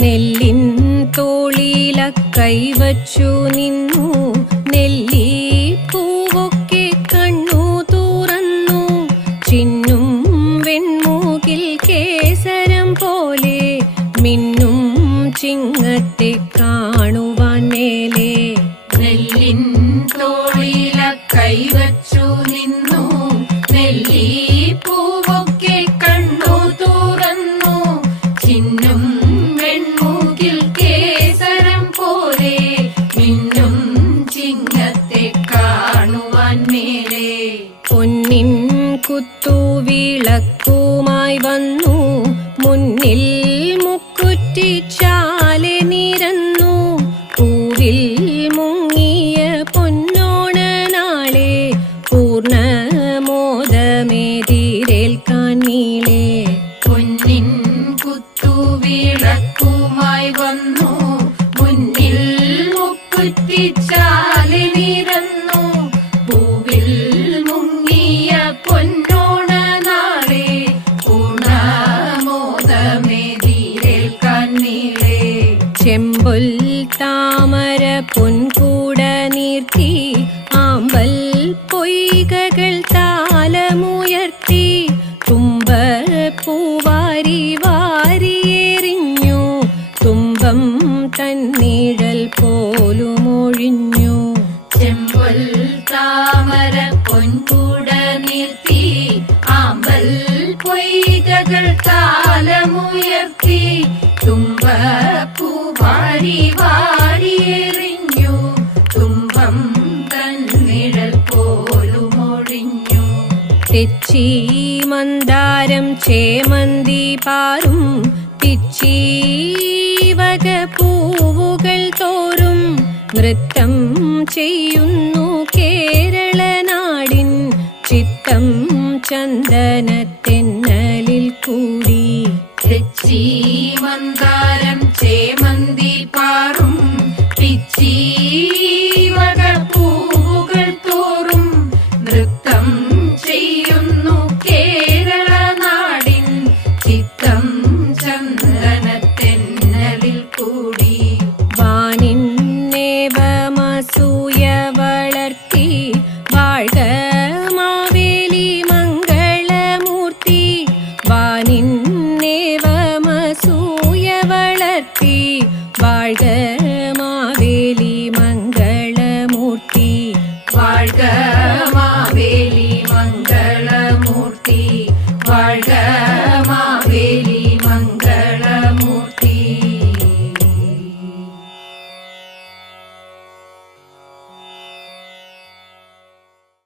നെല്ലിൻ തോളില കൈവച്ചു നിന്നു നെല്ലി പൂവൊക്കെ കണ്ണു തുറന്നു ചിന്നും വെൺമൂകിൽ കേസരം പോലെ മിന്നും ചിങ്ങത്തെ കാണുവാൻ മേലെ. നെല്ലിൻ തോളില കൈവച്ചു നിന്നു നെല്ലി പൂവൊക്കെ കണ്ണു തുറന്നു ചിന്നും വെൺമൂകിൽ കേസരം പോലെ മിന്നും ചിങ്ങത്തെ കാണുവാൻ മേലെ. പൊന്നിൻ കുത്തുവിളക്കുമായി വന്നു മുന്നിൽ മുക്കുറ്റിച്ചാലെ നിരന്നു പൂവിൽ മുങ്ങിയ പൊന്നോണ നാളെ പൂർണ്ണമോദമേതിരേൽക്കാൻ നീളെ. പൊന്നിൻ കുത്തുവിളക്കുമായി വന്നു മുന്നിൽ മുക്കുറ്റിച്ചാലെ നിരന്നു പൂവിൽ മുങ്ങിയ പൊന്നോണ നാളെ പൂർണ്ണമോദമേതിരേൽക്കാൻ നീളെ. ചെമ്പൊൽ താമര പൊൻകൂട നീർത്തി ആമ്പൽ പൊയ്കകൾ താലമുയർത്തി തുമ്പ പൂവാരി വാരിയെറിഞ്ഞു തുമ്പം തന്നിഴൽ പോലുമൊഴിഞ്ഞു. ചെമ്പൊൽ താമര പൊൻകൂട നീർത്തി ആമ്പൽ പൊയ്കകൾ താലമുയർത്തി തുമ്പ പൂവാരി വാരിയെറിഞ്ഞു തുമ്പം തന്നിഴൽ പോലുമൊഴിഞ്ഞു. തെച്ചി മന്ദാരം ചേമന്തി പാറും പിച്ചീവക പൂവുകൾ തോറും നൃത്തം ചെയ്യുന്നു കേരളനാടിൻ ചിത്തം ചന്ദനത്തെന്നലിൽ കൂടി. തെച്ചി മന്ദാരം ചേമന്തി പാറും പിച്ചീവക പൂവുകൾ തോറും നൃത്തം ചെയ്യുന്നു കേരളനാടിൻ ചിത്തം ചന്ദനത്തെന്നലിൽ കൂടി. വാനിന്നേവമസൂയ വളർത്തി വാഴ്ക മാവേലി മംഗളമൂർത്തി. വാനിന്നേവമസൂയ വളർത്തി വാഴ്ക മാവേലി മംഗളമൂർത്തി. വാഴ്ക മാവേലി മംഗളമൂർത്തി. വാഴ്ക